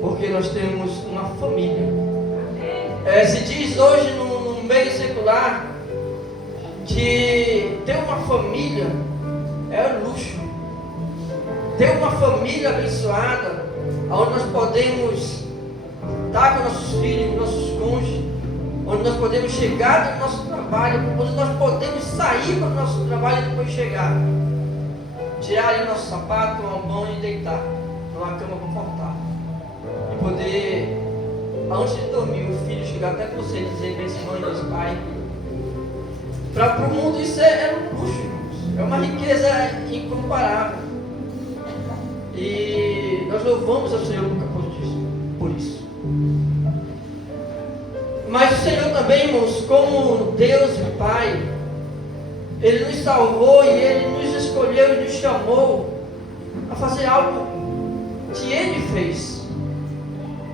porque nós temos uma família. Se diz hoje no meio secular que ter uma família é luxo. Ter uma família abençoada, onde nós podemos estar com nossos filhos, com nossos cônjuges, onde nós podemos chegar do nosso trabalho, onde nós podemos sair do nosso trabalho e depois chegar, tirar ali nosso sapato, tomar um banho e deitar numa cama confortável e poder, antes de dormir, o filho chegar até você e dizer: "Bem, mãe, Deus Pai". Para o mundo isso é um luxo, irmãos. É uma riqueza incomparável. E nós louvamos ao Senhor por isso. Mas o Senhor também, irmãos, como Deus e Pai, Ele nos salvou e Ele nos escolheu e nos chamou a fazer algo que Ele fez.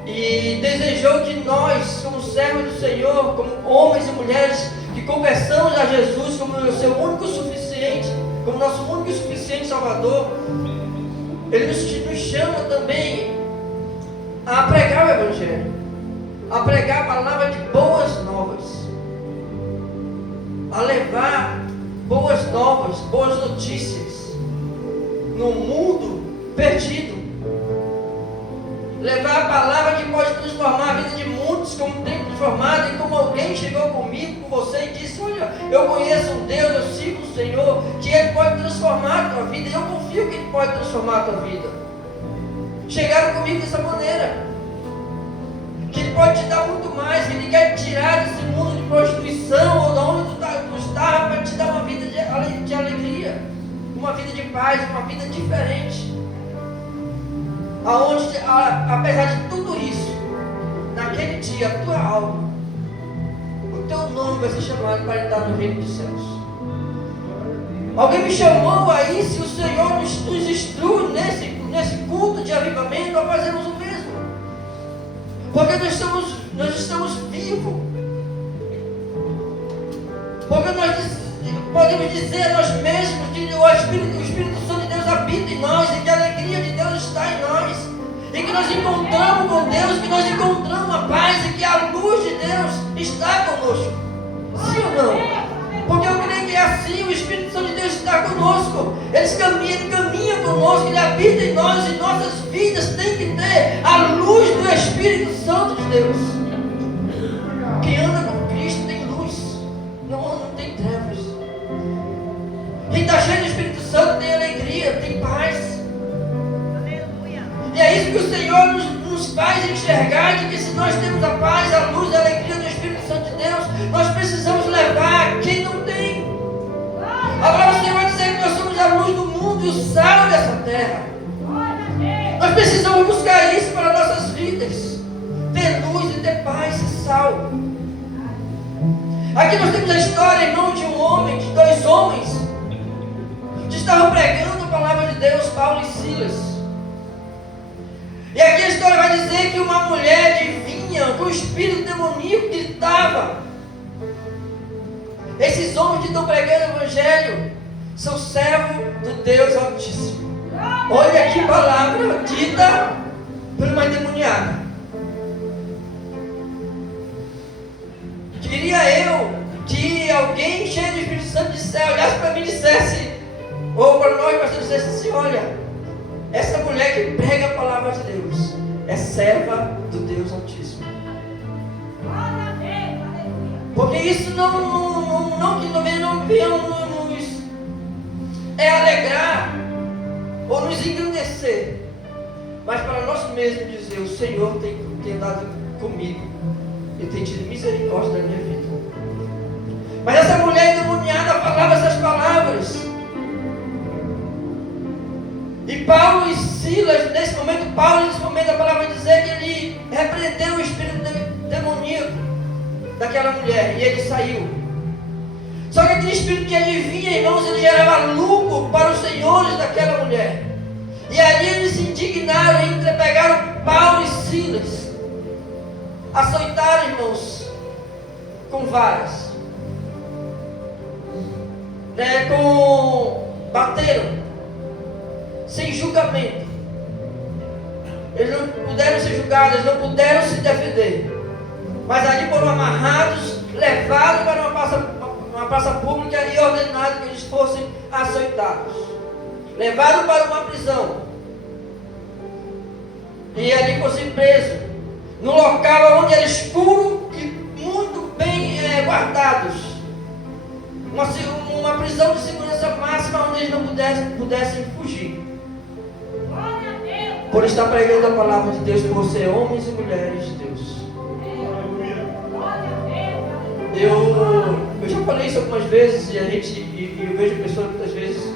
E desejou que nós, como servos do Senhor, como homens e mulheres que confessamos a Jesus como o seu único suficiente, como nosso único e suficiente Salvador, Ele nos chama também a pregar o Evangelho, a pregar a palavra de boas novas, a levar boas novas, boas notícias no mundo perdido, levar a palavra que pode transformar a vida de muitos, como tem transformado, e como alguém chegou comigo, com você e disse: "Olha, eu conheço um Deus, eu sigo o Senhor, que Ele pode transformar a tua vida, e eu confio que Ele pode transformar a tua vida". Chegaram comigo dessa maneira, que Ele pode te dar muito mais, que Ele quer te tirar desse mundo de prostituição, ou de onde tu estava, para te dar uma vida de alegria, uma vida de paz, uma vida diferente, aonde, apesar de tudo isso, naquele dia a tua alma, o teu nome vai ser chamado para entrar no reino dos céus. Alguém me chamou aí, se o Senhor nos instrui nesse culto de avivamento, a fazermos o mesmo, porque nós estamos vivos, porque nós podemos dizer a nós mesmos que o Espírito Santo de Deus habita em nós, e que a alegria de Deus está em nós, e que nós encontramos com Deus, que nós encontramos a paz, e que a luz de Deus está conosco. Sim ou não? Porque eu creio que é assim, o Espírito Santo de Deus está conosco, Ele caminha conosco, Ele habita em nós, e nossas vidas têm que ter a luz do Espírito Santo de Deus. Quem anda com Cristo tem luz, não tem trevas. Quem está cheio do Espírito Santo tem alegria, tem paz. E é isso que o Senhor nos faz enxergar, de que se nós temos a paz, a luz e a alegria do Espírito Santo de Deus, nós precisamos levar a quem não tem. Agora o Senhor vai dizer que nós somos a luz do mundo e o sal dessa terra. Nós precisamos buscar isso para nossas vidas, ter luz e ter paz e sal. Aqui nós temos a história, irmão, de um homem, de dois homens que estavam pregando a palavra de Deus, Paulo e Silas. E aqui a história vai dizer que uma mulher adivinha, com o espírito demoníaco gritava. Esses homens que estão pregando o Evangelho são servos do Deus Altíssimo. Olha que palavra dita por uma endemoniada. Queria eu que alguém cheio do Espírito Santo olhasse para mim e dissesse, ou para nós, pastor, dissesse assim: olha, essa mulher que prega a palavra de Deus é serva do Deus Altíssimo. Porque isso não venha nos alegrar ou nos engrandecer, mas para nós mesmos dizer: o Senhor tem andado comigo e tem tido misericórdia da minha vida. Mas essa mulher endemoniada falava essas palavras. E Paulo e Silas, nesse momento, a palavra vai dizer que ele repreendeu o espírito demoníaco daquela mulher, e ele saiu. Só que aquele espírito que adivinha, irmãos, ele gerava lucro para os senhores daquela mulher. E ali eles se indignaram e pegaram Paulo e Silas, açoitaram, irmãos, com varas, bateram sem julgamento. eles não puderam ser julgados, eles não puderam se defender. Mas ali foram amarrados, levados para uma praça pública e ordenado que eles fossem açoitados. Levados para uma prisão. E ali fossem presos. Num local onde era escuro e muito bem guardados. Uma prisão de segurança máxima onde eles não pudessem fugir. Por estar pregando a palavra de Deus por ser homens e mulheres de Deus. Eu já falei isso algumas vezes e eu vejo pessoas muitas vezes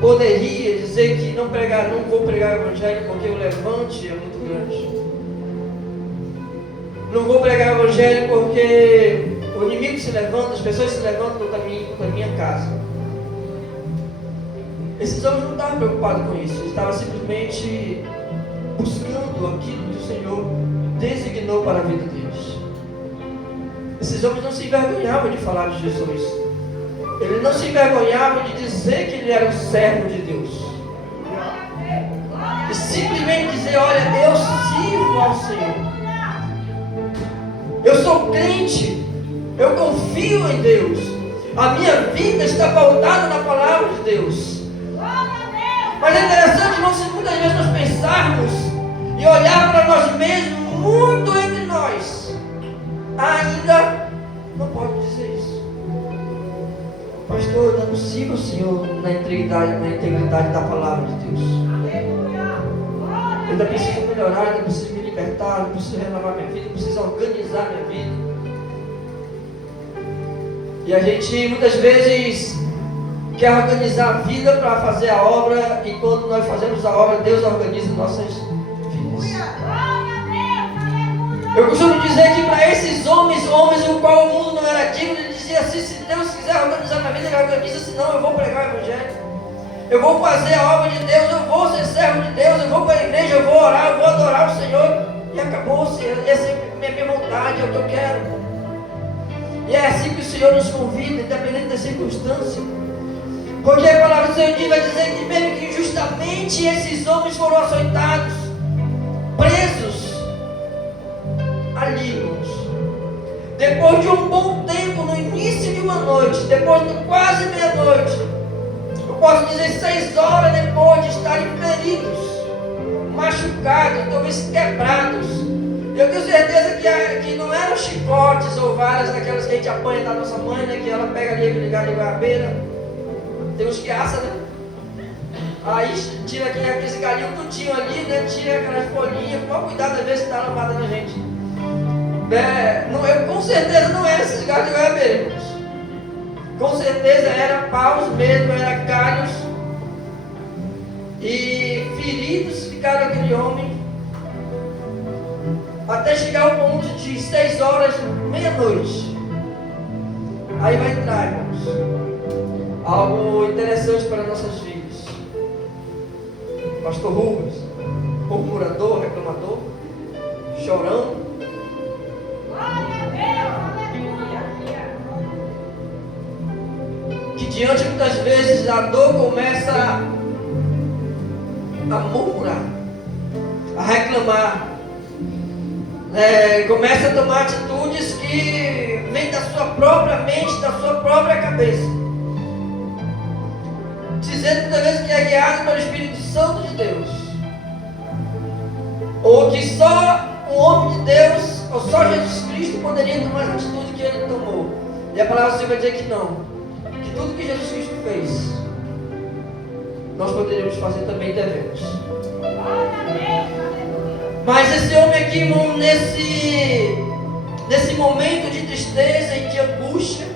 poderia dizer que não vou pregar o evangelho porque o levante é muito grande. Não vou pregar o evangelho porque o inimigo se levanta, as pessoas se levantam contra minha casa. Esses homens não estavam preocupados com isso, eles estavam simplesmente buscando aquilo que o Senhor designou para a vida deles. Esses homens não se envergonhavam de falar de Jesus. Eles não se envergonhavam de dizer que ele era um servo de Deus. E simplesmente dizer, olha, eu sirvo ao Senhor. Eu sou crente. Eu confio em Deus. A minha vida está pautada na palavra de Deus. Mas é interessante, irmãos, se muitas vezes nós pensarmos e olhar para nós mesmos, muito entre nós ainda não pode dizer isso. Pastor, eu não sigo o Senhor na integridade da palavra de Deus. Eu ainda preciso melhorar, eu ainda preciso me libertar, eu preciso renovar minha vida, eu preciso organizar minha vida. E a gente muitas vezes quer organizar a vida para fazer a obra, e quando nós fazemos a obra, Deus organiza nossas vidas. Eu costumo dizer que para esses homens o qual o mundo não era digno, ele dizia assim: se Deus quiser organizar minha vida, ele organiza, senão eu vou pregar o evangelho. Eu vou fazer a obra de Deus, eu vou ser servo de Deus, eu vou para a igreja, eu vou orar, eu vou adorar o Senhor. E acabou-se, essa é a minha vontade, é o que eu quero. E é assim que o Senhor nos convida, independente da circunstância. Porque a palavra do Senhor vai dizer que mesmo que injustamente esses homens foram açoitados, presos ali, irmãos. Depois de um bom tempo, no início de uma noite, depois de quase meia-noite, eu posso dizer 6 horas depois de estarem feridos, machucados, talvez quebrados. Eu tenho certeza que não eram chicotes ou varas daquelas que a gente apanha da nossa mãe, né? Que ela pega ali aquele galho de goiabeira. Tem uns que assam, né? Aí tira aquele galinho tudinho ali, né? Tira aquelas folhinhas, com maior cuidado, às vezes que dá lambada na gente. Eu com certeza não era esses galhos de goiabeira, irmãos. Com certeza era paus mesmo, era galhos. E feridos ficaram aquele homem. Até chegar ao ponto de 6 horas, meia-noite. Aí vai entrar, irmãos, algo interessante para nossas vidas. Pastor Rubens, murmurador, reclamador, chorão. Que diante muitas vezes a dor começa a murmurar, a reclamar. Começa a tomar atitudes que vêm da sua própria mente, da sua própria cabeça, dizendo muitas vezes que é guiado pelo Espírito Santo de Deus, ou que só um homem de Deus, ou só Jesus Cristo poderia tomar essa atitude que ele tomou. E a palavra do Senhor vai dizer que não, que tudo que Jesus Cristo fez, nós poderíamos fazer também, devemos. Mas esse homem aqui, irmão, nesse momento de tristeza e de angústia,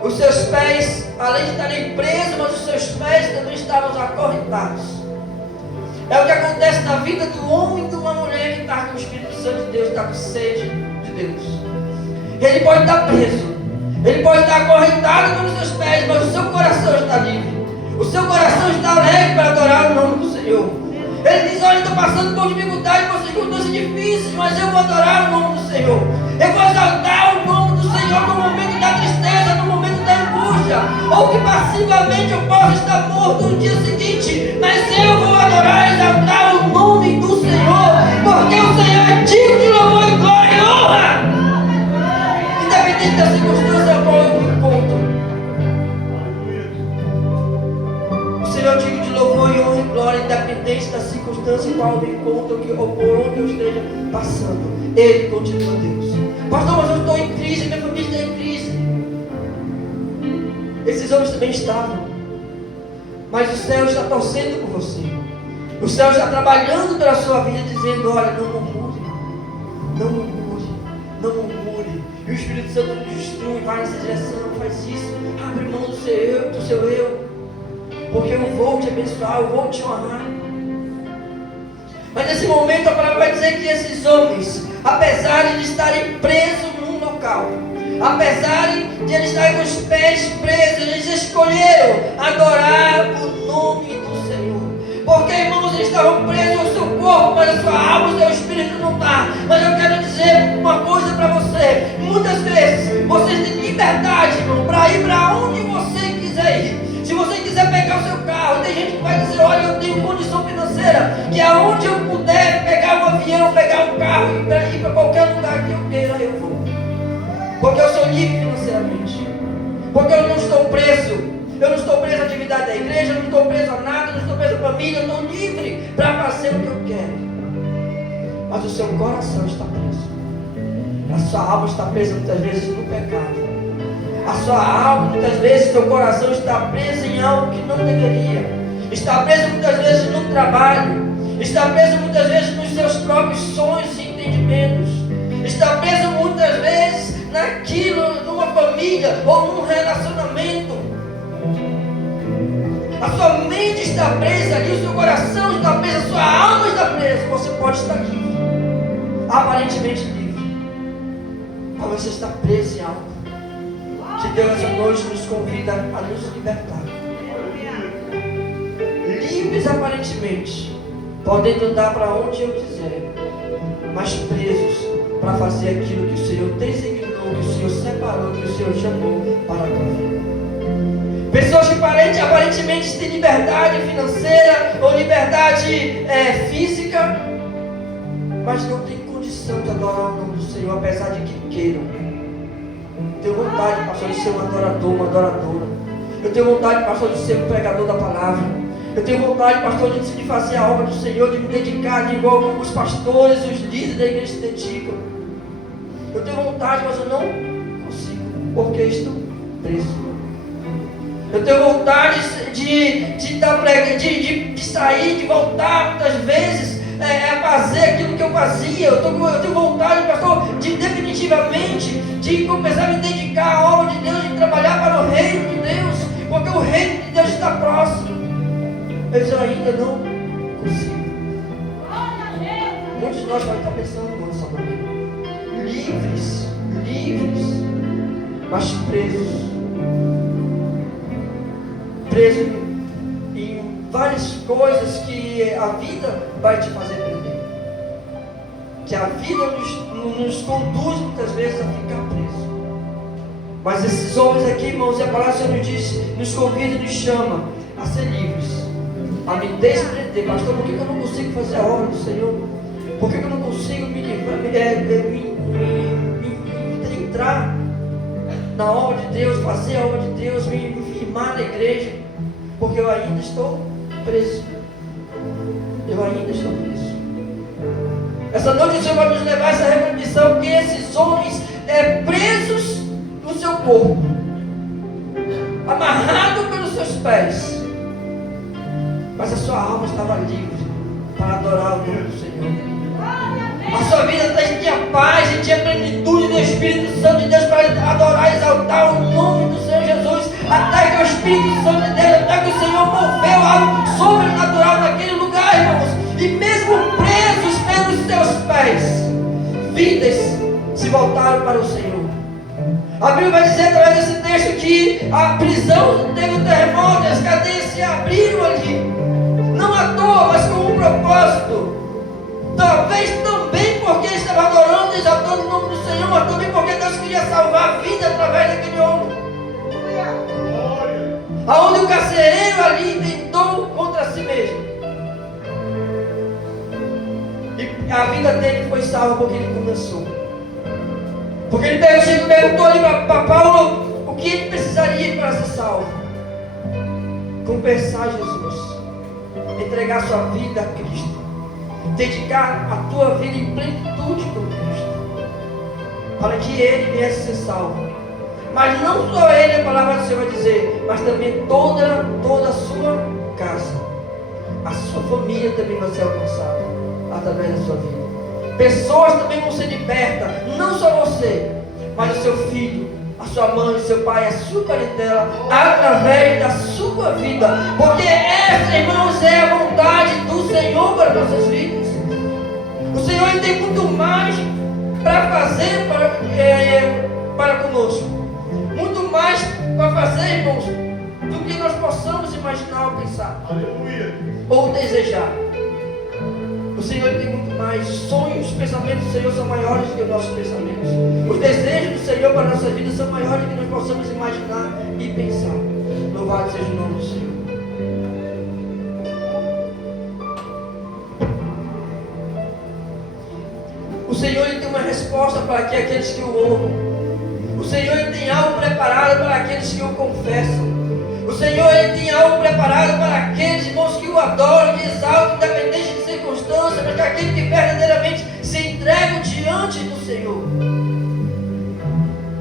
os seus pés, além de estarem presos, mas os seus pés também estavam acorrentados. É o que acontece na vida do homem e de uma mulher que está com o Espírito Santo de Deus, está com sede de Deus. Ele pode estar preso, ele pode estar acorrentado pelos seus pés, mas o seu coração está livre. O seu coração está alegre para adorar o nome do Senhor. Ele diz: olha, estou passando por dificuldade, por circunstâncias difíceis, mas eu vou adorar o nome do Senhor. Eu vou exaltar o nome do Senhor no momento da tristeza, no momento da angústia. seja, ou que passivamente eu possa estar morto no dia seguinte, mas eu vou adorar e exaltar o nome do Senhor, porque o Senhor é digno de louvor e glória e honra, independente da circunstância a qual eu me encontro. O Senhor é digno de louvor e honra e glória, independente da circunstância em qual eu me encontro ou por onde eu esteja passando. Ele continua Deus. Pastor, mas eu estou em crise, minha família está em crise. Esses homens também estavam. Mas o céu está torcendo por você. O céu está trabalhando pela sua vida, dizendo: olha, não murmure, não murmure, não murmure. E o Espírito Santo nos destrui, vai nessa direção, faz isso, abre mão do seu eu, porque eu vou te abençoar, eu vou te honrar. Mas nesse momento a palavra vai dizer que esses homens, apesar de estarem presos num local, apesar de eles estarem com os pés presos, eles escolheram adorar o nome do Senhor. Porque, irmãos, eles estavam presos ao seu corpo, mas a sua alma, o seu espírito não está. Mas eu quero dizer uma coisa para você: muitas vezes vocês têm liberdade, irmão, para ir para onde você quiser ir. Se você quiser pegar o seu carro, tem gente que vai dizer: olha, eu tenho condição financeira, que aonde eu puder pegar um avião, pegar um carro e ir para qualquer lugar que eu queira, eu vou. Porque eu sou livre financeiramente. Porque eu não estou preso. Eu não estou preso à atividade da igreja, eu não estou preso a nada, eu não estou preso à família, eu estou livre para fazer o que eu quero. Mas o seu coração está preso. A sua alma está presa muitas vezes no pecado. A sua alma, muitas vezes, seu coração está preso em algo que não deveria. Está preso muitas vezes no trabalho. Está preso muitas vezes nos seus próprios sonhos e entendimentos. Está preso muitas vezes naquilo, numa família ou num relacionamento. A sua mente está presa ali, o seu coração está preso, a sua alma está presa. Você pode estar livre, aparentemente livre, mas você está preso em algo que Deus essa noite nos convida a nos libertar. Livres aparentemente, podendo andar para onde eu quiser, mas presos para fazer aquilo que o Senhor designou, que o Senhor separou, que o Senhor chamou para a tua vida. Pessoas que aparentemente têm liberdade financeira ou liberdade física, mas não têm condição de adorar o nome do Senhor, apesar de que queiram. Eu tenho vontade, pastor, de ser um adorador, uma adoradora. Eu tenho vontade, pastor, de ser um pregador da palavra. Eu tenho vontade, pastor, de fazer a obra do Senhor, de me dedicar, de igual os pastores, os líderes da igreja se dedicam. Eu tenho vontade, mas eu não consigo, porque estou preso. Eu tenho vontade de sair, de voltar muitas vezes a fazer aquilo que eu fazia. Eu tenho vontade, pastor, de definitivamente de começar a me dedicar à obra de Deus, de trabalhar para o reino de Deus, porque o reino de Deus está próximo. Mas eu ainda não consigo. Muitos de nós vão estar pensando nessa maneira. Livres, mas presos em várias coisas que a vida vai te fazer perder, que a vida nos conduz muitas vezes a ficar preso. Mas esses homens aqui, irmãos, e a palavra do Senhor nos diz, nos convida e nos chama a ser livres, a me desprender. Pastor, por que eu não consigo fazer a obra do Senhor? Por que eu não consigo entrar na obra de Deus, fazer a obra de Deus, me firmar na igreja? Porque eu ainda estou preso. Essa noite o Senhor vai nos levar a essa reflexão, que esses homens presos no seu corpo, amarrados pelos seus pés, mas a sua alma estava livre para adorar o nome do Senhor. A sua vida tinha paz e tinha plenitude do Espírito Santo de Deus para adorar e exaltar o nome do Senhor Jesus, até que o Espírito Santo de Deus, até que o Senhor moveu algo sobrenatural naquele lugar, irmãos. E mesmo presos pelos seus pés, vidas se voltaram para o Senhor. A Bíblia vai dizer através desse texto que a prisão teve um terremoto e as cadeias se abriram ali, não à toa, mas com um propósito. Talvez também porque ele estava adorando e exaltando o nome do Senhor, mas também porque Deus queria salvar a vida através daquele homem. aonde o carcereiro ali tentou contra si mesmo. E a vida dele foi salva porque ele começou. Porque ele perguntou ali para Paulo o que ele precisaria para ser salvo. Confessar Jesus, entregar sua vida a Cristo, dedicar a tua vida em plenitude por Cristo, para que ele viesse ser salvo. Mas não só ele, a palavra do Senhor vai dizer, mas também toda a sua casa, a sua família também vai ser alcançada através da sua vida. Pessoas também vão ser libertas, não só você, mas o seu filho, a sua mãe, o seu pai, a sua parentela, através da sua vida. Porque essa, irmãos, é a vontade do Senhor para nossas vidas. O Senhor ele tem muito mais para fazer para conosco. Muito mais para fazer, irmãos, do que nós possamos imaginar ou pensar. Aleluia. Ou desejar. O Senhor tem muito mais. Sonhos, pensamentos do Senhor são maiores do que os nossos pensamentos. Os desejos do Senhor para a nossa vida são maiores do que nós possamos imaginar e pensar. Louvado seja o nome do Senhor. O Senhor ele tem uma resposta para aqueles que o honram. O Senhor ele tem algo preparado para aqueles que o confessam. O Senhor ele tem algo preparado para aqueles irmãos que o adoram, que exaltam, independente de circunstâncias, mas aqueles que verdadeiramente se entregam diante do Senhor.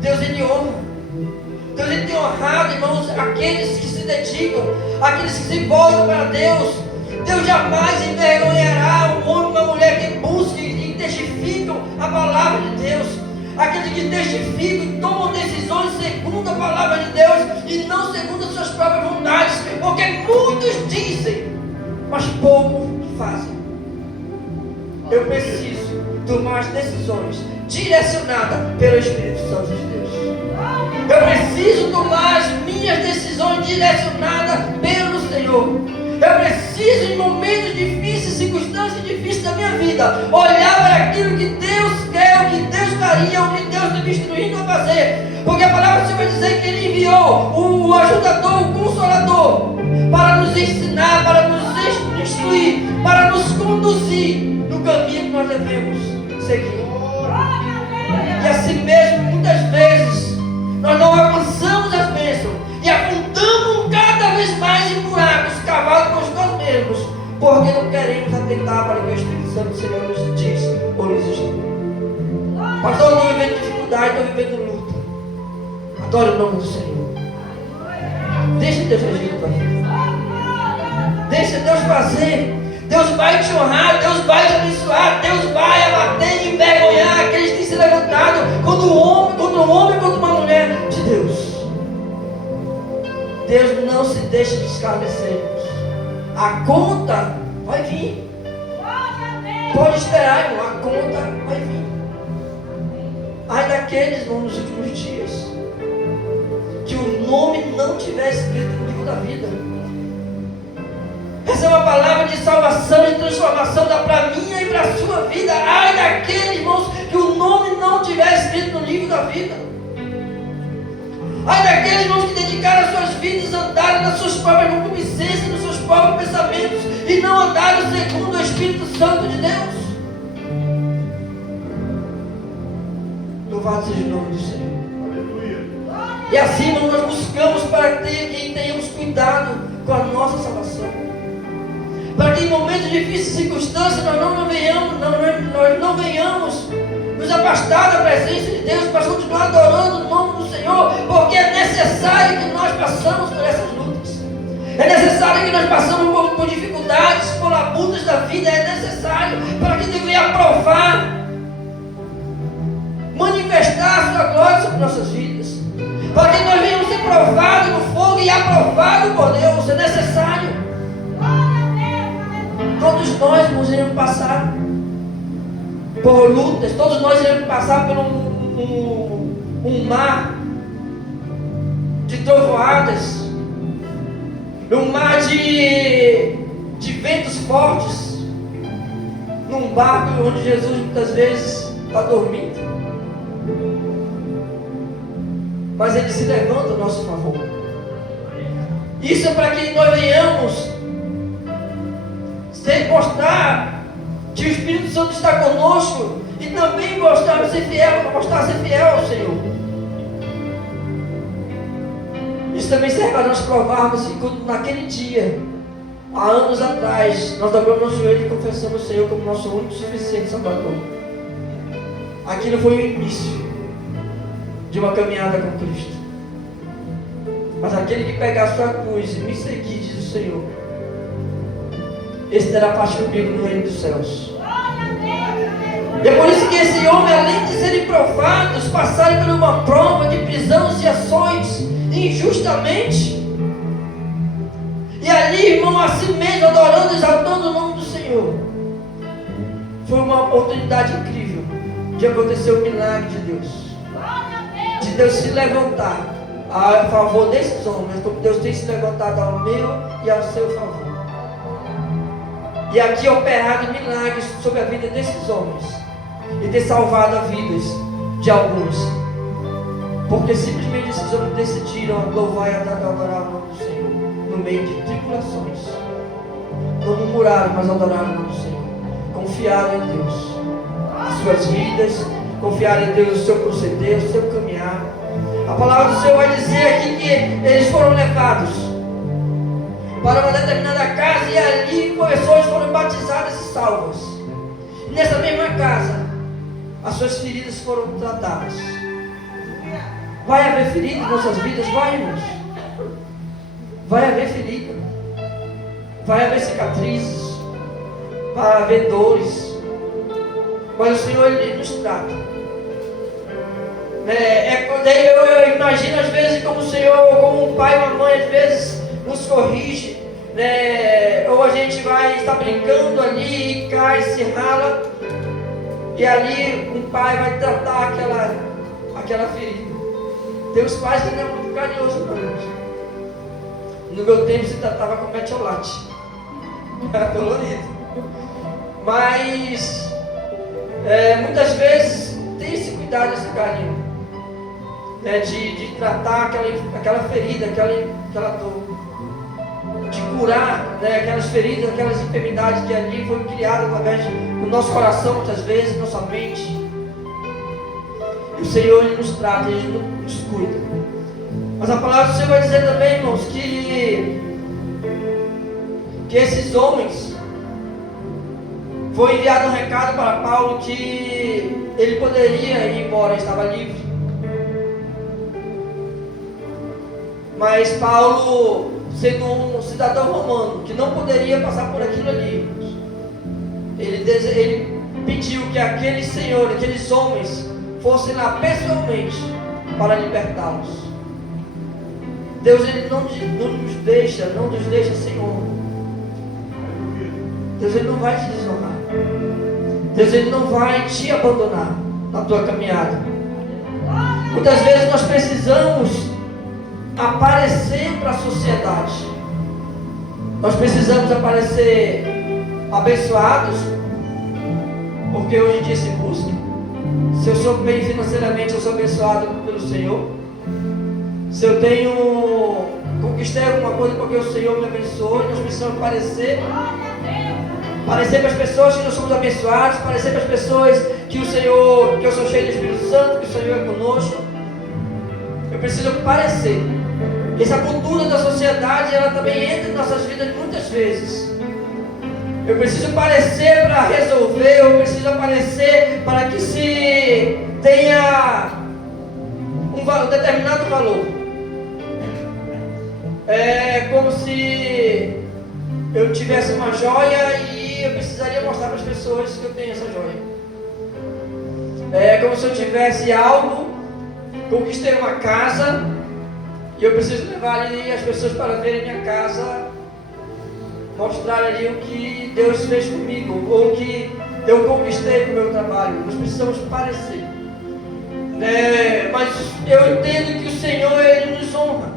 Deus ele honra. Deus ele tem honrado, irmãos, aqueles que se dedicam, aqueles que se voltam para Deus. Deus jamais envergonhará um homem e uma mulher que buscam e testificam a palavra de Deus. Aqueles que testificam e tomam decisões segundo a palavra de Deus e não segundo as suas próprias vontades, porque muitos dizem, mas poucos fazem. Eu preciso tomar as decisões direcionadas pelo Espírito Santo de Deus. Eu preciso tomar as minhas decisões direcionadas pelo Senhor. Eu preciso, em momentos difíceis, circunstâncias difíceis da minha vida, olhar para aquilo que Deus quer, o que Deus faria, o que Deus está me instruindo a fazer. Porque a palavra do Senhor vai dizer que Ele enviou o ajudador, o consolador, para nos ensinar, para nos instruir, para nos conduzir no caminho que nós devemos seguir. E assim mesmo, muitas vezes, nós não alcançamos as bênçãos e afundamos cada vez mais em buracos cavados por nós mesmos, porque não queremos atentar para o que o Espírito Santo do Senhor nos diz ou nos instrui. Pastor, eu estou vivendo dificuldade, estou vivendo luta. Adore o nome do Senhor. Deixa Deus agir na tua vida. Deixa Deus fazer. Deus vai te honrar, Deus vai te abençoar, Deus vai abater e envergonhar aqueles que têm se levantado contra um homem, contra uma mulher de Deus. Deus não se deixa de esclarecer. A conta vai vir. Pode esperar, irmão, a conta vai vir. Ai daqueles, irmão, nos últimos dias, que o nome não tivesse escrito no livro da vida. Essa é uma palavra de salvação, de transformação, dá para mim e para a sua vida. Ai daqueles, irmãos, que o nome não tivesse escrito no livro da vida. Ai daqueles, irmãos, que dedicaram as suas vidas, andaram nas suas próprias concupiscências, nos seus próprios pensamentos e não andaram segundo o Espírito Santo de Deus. Louvado seja o nome do Senhor. Aleluia. E assim, irmãos, nós buscamos para que tenhamos cuidado com a nossa salvação. Para que em momentos difíceis e circunstâncias nós não venhamos nos afastar da presença de Deus, mas continuar adorando o nome do Senhor, porque é necessário que nós passamos por essas lutas. É necessário que nós passamos por dificuldades, por labutas da vida. É necessário para que Deus venha aprovar, manifestar a sua glória sobre nossas vidas, para que nós venhamos ser provados no fogo e aprovados por Deus. É necessário. Todos nós iremos passar por lutas, todos nós iremos passar por um mar de trovoadas, um mar de ventos fortes, num barco onde Jesus muitas vezes está dormindo, mas Ele se levanta a nosso favor. Isso é para que nós venhamos mostrar que o Espírito Santo está conosco e também mostrar a ser fiel ao Senhor. Isso também serve para nós provarmos que quando naquele dia, há anos atrás, nós dobramos nosso joelho e confessamos o Senhor como nosso único e suficiente Salvador. Aquilo foi o início de uma caminhada com Cristo. Mas aquele que pegar a sua cruz e me seguir, diz o Senhor, esse terá parte comigo no reino dos céus. E é por isso que esse homem, além de serem provados, passarem por uma prova de prisões e ações injustamente, e ali, irmão, a si mesmo, adorando, exaltando o nome do Senhor, foi uma oportunidade incrível de acontecer o milagre de Deus, de Deus se levantar a favor desses homens, como Deus tem se levantado ao meu e ao seu favor. E aqui operado milagres sobre a vida desses homens e ter salvado as vidas de alguns, porque simplesmente esses homens decidiram louvar e adorar o nome do Senhor no meio de tribulações. Não murmuraram, mas adoraram o nome do Senhor. Confiaram em Deus, as suas vidas, confiaram em Deus o seu proceder, o seu caminhar. A palavra do Senhor vai dizer aqui que eles foram levados para uma determinada casa e ali pessoas foram batizadas e salvas. E nessa mesma casa, as suas feridas foram tratadas. Vai haver ferida em nossas vidas? Vai, irmãos. Vai haver ferida. Vai haver cicatrizes. Vai haver dores. Mas o Senhor, Ele nos trata. Eu imagino às vezes como o Senhor, como um pai e uma mãe às vezes nos corrige, ou a gente vai estar brincando ali e cai, se rala, e ali um pai vai tratar aquela ferida. Tem os pais que não é muito carinhoso para nós. No meu tempo se tratava com metiolate, era colorido, mas muitas vezes tem esse cuidado, esse carinho, de tratar aquela ferida, aquela dor, de curar aquelas feridas, aquelas enfermidades que ali foram criadas através do nosso coração, muitas vezes, nossa mente. E o Senhor, Ele nos trata, Ele nos cuida. Mas a palavra do Senhor vai dizer também, irmãos, que esses homens, foi enviado um recado para Paulo que ele poderia ir embora, estava livre. Mas Paulo, sendo um cidadão romano, que não poderia passar por aquilo ali, ele pediu que aqueles senhores, aqueles homens, fossem lá pessoalmente para libertá-los. Deus, Ele não nos deixa sem honra. Deus, Ele não vai te desonrar. Deus, Ele não vai te abandonar na tua caminhada. Muitas vezes nós precisamos aparecer para a sociedade. Nós precisamos aparecer abençoados, porque hoje em dia se busca. Se eu sou bem financeiramente, eu sou abençoado pelo Senhor. Se eu conquistei alguma coisa porque o Senhor me abençoou, nós precisamos parecer para as pessoas que nós somos abençoados, parecer para as pessoas que eu sou cheio do Espírito Santo, que o Senhor é conosco. Eu preciso parecer. Essa cultura da sociedade, ela também entra em nossas vidas muitas vezes. Eu preciso parecer para resolver, eu preciso aparecer para que se tenha um determinado valor. É como se eu tivesse uma joia e eu precisaria mostrar para as pessoas que eu tenho essa joia. É como se eu tivesse algo, conquistei uma casa e eu preciso levar ali as pessoas para verem minha casa, mostrar ali o que Deus fez comigo, ou o que eu conquistei com o meu trabalho. Nós precisamos parecer. Mas eu entendo que o Senhor, Ele nos honra.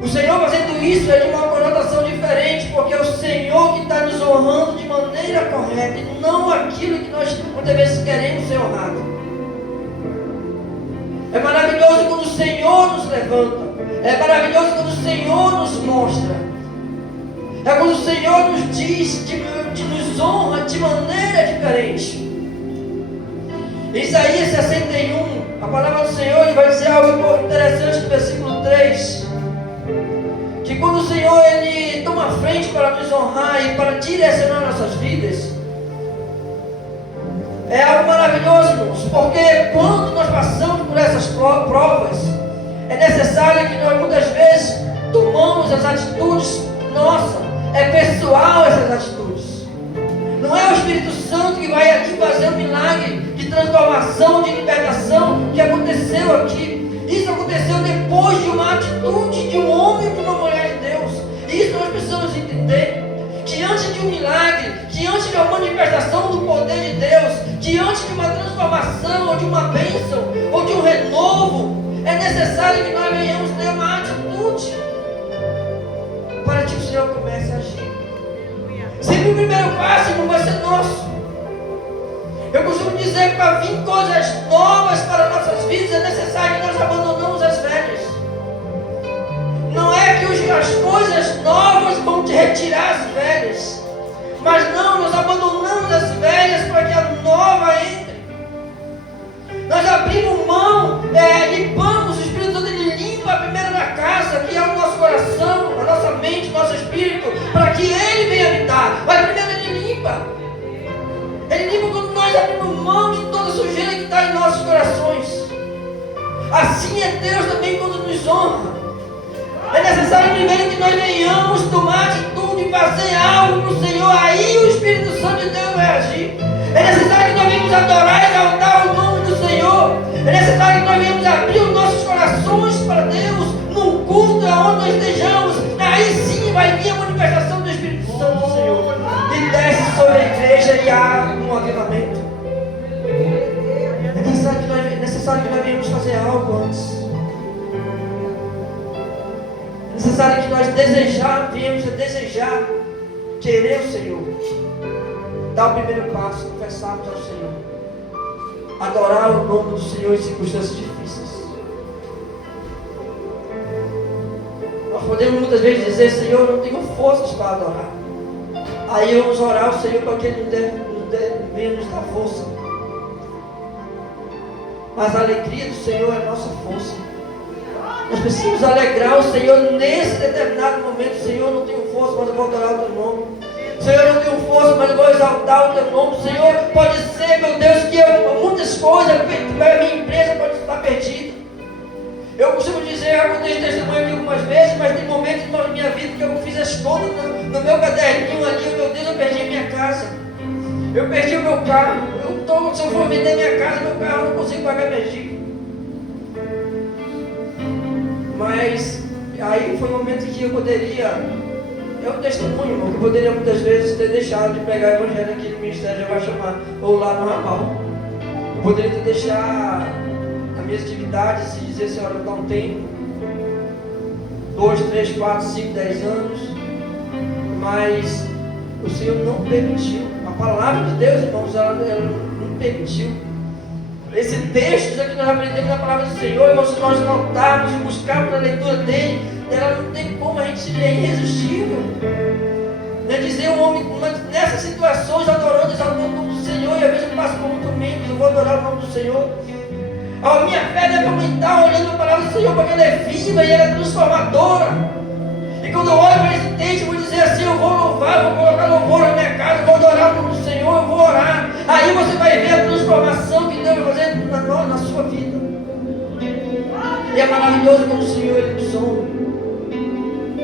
O Senhor fazendo isso é de uma conotação diferente, porque é o Senhor que está nos honrando de maneira correta, e não aquilo que nós muitas vezes queremos ser honrado. É maravilhoso quando o Senhor nos levanta. É maravilhoso quando o Senhor nos mostra. É quando o Senhor nos diz, nos honra de maneira diferente. Isaías 61, a palavra do Senhor, ele vai dizer algo interessante no versículo 3. Que quando o Senhor, ele toma frente para nos honrar e para direcionar nossas vidas, é algo maravilhoso, irmãos, porque quando nós passamos por essas provas, é necessário que nós muitas vezes tomamos as atitudes nossas, é pessoal essas atitudes. Não é o Espírito Santo que vai aqui fazer um milagre de transformação, de libertação que aconteceu aqui. Isso aconteceu depois de uma atitude de um homem e de uma mulher de Deus. E isso nós precisamos entender. Diante de um milagre, diante de uma manifestação do poder de Deus, diante de uma transformação, ou de uma bênção, ou de um renovo, é necessário que nós venhamos ter uma atitude para que o Senhor comece a agir. Sempre o primeiro passo não vai ser nosso. Eu costumo dizer que para vir coisas novas para nossas vidas é necessário que nós abandonamos as velhas. Não é que as coisas novas vão te retirar as velhas, mas não, nós abandonamos as velhas para que a nova entre. Nós abrimos mão, limpamos, o Espírito Santo ele limpa a primeira da casa, que é o nosso coração, a nossa mente, o nosso espírito, para que ele venha habitar. Mas primeiro ele limpa. Ele limpa quando nós abrimos mão de toda a sujeira que está em nossos corações. Assim é Deus também quando nos honra. É necessário primeiro que nós venhamos tomar atitude e fazer algo para o Senhor. Aí o Espírito Santo de Deus vai agir. É necessário que nós venhamos adorar e exaltar o nome do Senhor. É necessário que nós venhamos abrir os nossos corações para Deus, num culto aonde nós estejamos. Aí sim vai vir a manifestação do Espírito Santo do Senhor. E desce sobre a igreja e há um avivamento. É necessário que nós venhamos fazer algo antes. É necessário que nós venhamos a desejar, querer o Senhor, dar o primeiro passo, confessarmos ao Senhor, adorar o nome do Senhor em circunstâncias difíceis. Nós podemos muitas vezes dizer: Senhor, eu não tenho forças para adorar. Aí vamos orar ao Senhor para que Ele venha nos dar força. Mas a alegria do Senhor é a nossa força. Nós precisamos alegrar o Senhor nesse determinado momento. Senhor, eu não tenho força, mas eu vou adorar o teu nome. Senhor, eu não tenho força, mas eu vou exaltar o teu nome. Senhor, pode ser, meu Deus, que muitas coisas, a minha empresa pode estar perdida. Eu costumo dizer, eu contei testemunho aqui algumas vezes, mas tem momentos na minha vida que eu fiz as contas no meu caderninho ali. Meu Deus, eu perdi a minha casa. Eu perdi o meu carro. Se eu for vender minha casa, meu carro, eu não consigo pagar minha dívida. Mas aí foi um momento que eu poderia, é um testemunho, irmão, que eu poderia muitas vezes ter deixado de pregar o evangelho aqui no ministério, já vai chamar, ou lá no ramal. Eu poderia ter deixado as minhas atividades e dizer: Senhora, eu vou dar um tempo, 2, 3, 4, 5, 10 anos, mas o Senhor não permitiu. A palavra de Deus, irmãos, ela não permitiu. Esse texto aqui nós aprendemos na palavra do Senhor, irmãos, se nós notarmos e buscarmos a leitura dele, ela não tem como, a gente é irresistível. Não é dizer um homem, nessas situações, adorando, exaltando o nome do Senhor, e às vezes eu passo por muito menos, eu vou adorar o nome do Senhor. A minha fé deve aumentar olhando a palavra do Senhor, porque ela é viva e ela é transformadora. E quando eu olho para esse texto, eu vou dizer assim: eu vou louvar, vou colocar louvor na minha casa, vou adorar o nome do Senhor, eu vou orar. Aí você vai ver a transformação que Deus vai fazer na sua vida. E é maravilhoso quando o Senhor ele nos honra.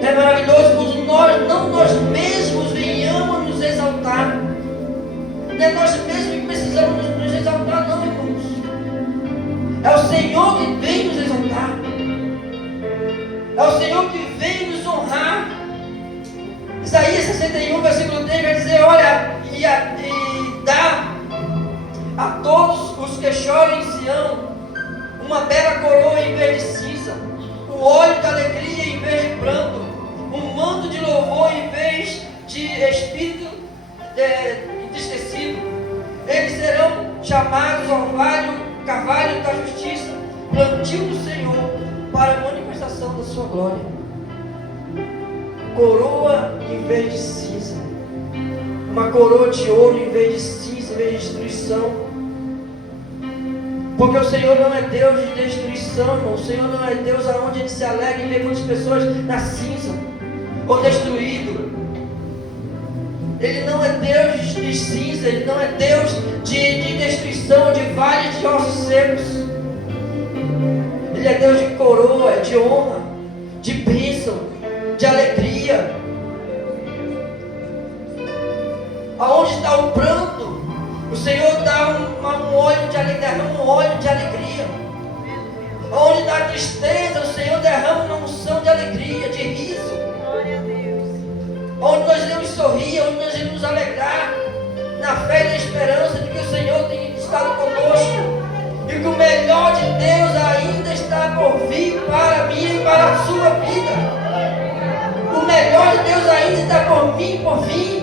É maravilhoso quando nós mesmos venhamos nos exaltar. Não é nós mesmos que precisamos nos exaltar, não, irmãos. É o Senhor que vem nos exaltar. É o Senhor que vem nos honrar. Isaías 61, versículo 3 vai dizer: olha, e dá a todos os que choram em Sião uma bela coroa em vez de cinza, o óleo da alegria em vez de pranto, um manto de louvor em vez de espírito entristecido. Eles serão chamados orvalho, carvalho da justiça, plantio do Senhor, para a manifestação da sua glória. coroa em vez de cinza, uma coroa de ouro em vez de cinza, em vez de destruição. Porque o Senhor não é Deus de destruição, irmão. O Senhor não é Deus aonde Ele se alegra em ver muitas pessoas na cinza ou destruído. Ele não é Deus de cinza, Ele não é Deus de destruição, de vales de ossos secos. Ele é Deus de coroa, de honra, de bênção, de alegria. Aonde está o pranto, o Senhor dá um óleo de alegria, derrama um óleo de alegria. Aonde está a tristeza, o Senhor derrama uma unção de alegria, de riso. Glória a Deus. Onde nós iremos sorrir, onde nós iremos nos alegrar, na fé e na esperança de que o Senhor tem estado conosco. E que o melhor de Deus ainda está por vir para mim e para a sua vida. O melhor de Deus ainda está por mim e por vir.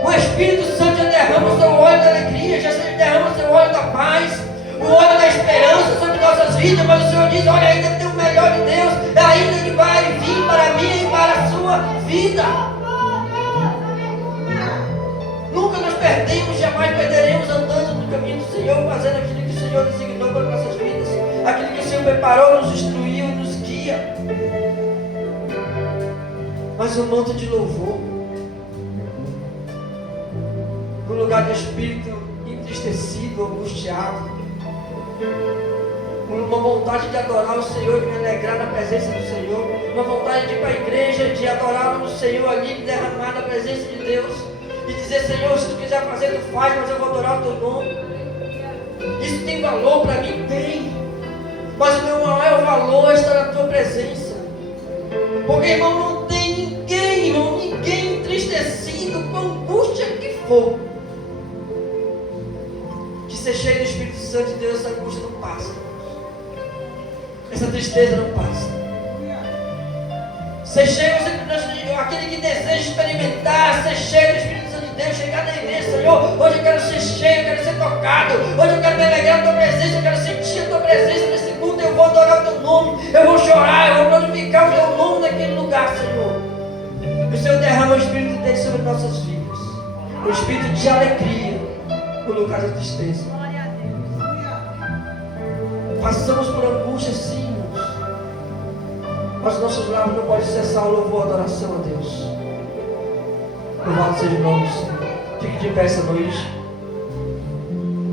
O Espírito Santo já derrama o seu óleo da alegria, já derrama o seu óleo da paz, o óleo da esperança sobre nossas vidas. Mas o Senhor diz: olha, ainda tem o melhor de Deus, ainda que vai vir para mim e para a sua vida. Nunca nos perdemos, jamais perderemos andando no caminho do Senhor, fazendo aquilo que o Senhor designou para nossas vidas, aquilo que o Senhor preparou, nos instruiu e nos guia. Mas o manto de louvor, no lugar do espírito entristecido, angustiado, uma vontade de adorar o Senhor, de me alegrar na presença do Senhor, uma vontade de ir para a igreja, de adorar o Senhor ali, de derramar na presença de Deus e dizer: Senhor, se tu quiser fazer, tu faz, mas eu vou adorar o teu nome. Isso tem valor para mim? Tem. Mas o meu maior valor está na tua presença. Porque, irmão, não tem ninguém, irmão, ninguém entristecido, com angústia que for, que ser cheio do Espírito Santo de Deus, essa angústia não passa, essa tristeza não passa. Ser cheio, aquele que deseja experimentar, ser cheio do Espírito Santo de Deus, chegar na igreja: Senhor, hoje eu quero ser cheio, eu quero ser tocado, hoje eu quero me alegrar na tua presença, eu quero sentir a tua presença nesse culto, eu vou adorar o teu nome, eu vou chorar, eu vou glorificar o teu nome naquele lugar, Senhor. E o Senhor derrama o Espírito dele sobre nossas vidas, o Espírito de alegria no lugar da tristeza. Glória a Deus. Passamos por angústia, sim, irmãos, mas nossos lábios não podem cessar o louvor e a adoração a Deus. Louvado seja o nome do Senhor. Fique de pé essa noite.